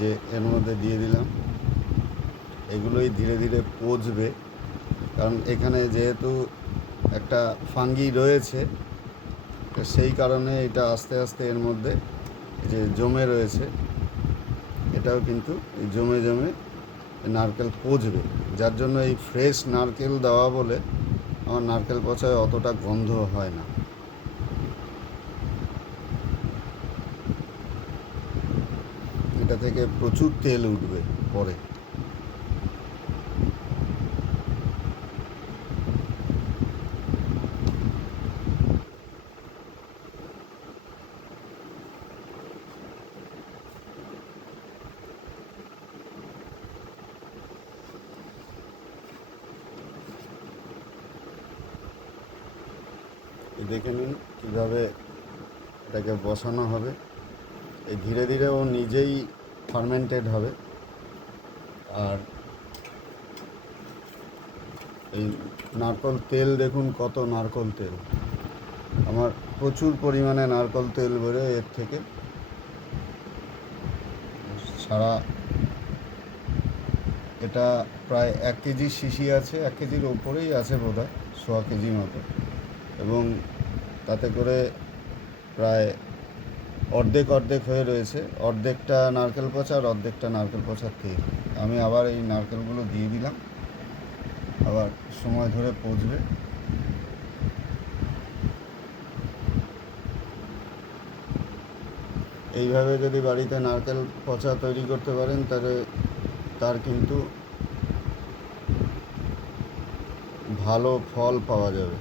যে এর মধ্যে দিয়ে দিলাম, এগুলোই ধীরে ধীরে পচবে। কারণ এখানে যেহেতু একটা ফাঙ্গি রয়েছে সেই কারণে এটা আস্তে আস্তে এর মধ্যে যে জমে রয়েছে, এটাও কিন্তু জমে জমে নারকেল পচবে। যার জন্য এই ফ্রেশ নারকেল দেওয়া বলে আমার নারকেল পচায় অতটা গন্ধ হয় না। এটা থেকে প্রচুর তেল উঠবে পরে। দেখে নিন কীভাবে এটাকে বসানো হবে। এই ধীরে ধীরে ও নিজেই ফার্মেন্টেড হবে। আর এই নারকল তেল দেখুন কত নারকল তেল। আমার প্রচুর পরিমাণে নারকল তেল বেরোয় এর থেকে। সারা এটা প্রায় এক কেজি শিশি আছে, এক কেজির ওপরেই আছে বোধ হয় কেজি মতো। এবং তাতে করে প্রায় অর্ধেক অর্ধেক হয়ে রয়েছে। অর্ধেকটা নারকেল পচা আর অর্ধেকটা নারকেল পচার তেল আমি আবার এই নারকেলগুলো দিয়ে দিলাম। আবার সময় ধরে পচবে। এইভাবে যদি বাড়িতে নারকেল পচা তৈরি করতে পারেন, তাহলে তার কিন্তু ভালো ফল পাওয়া যাবে।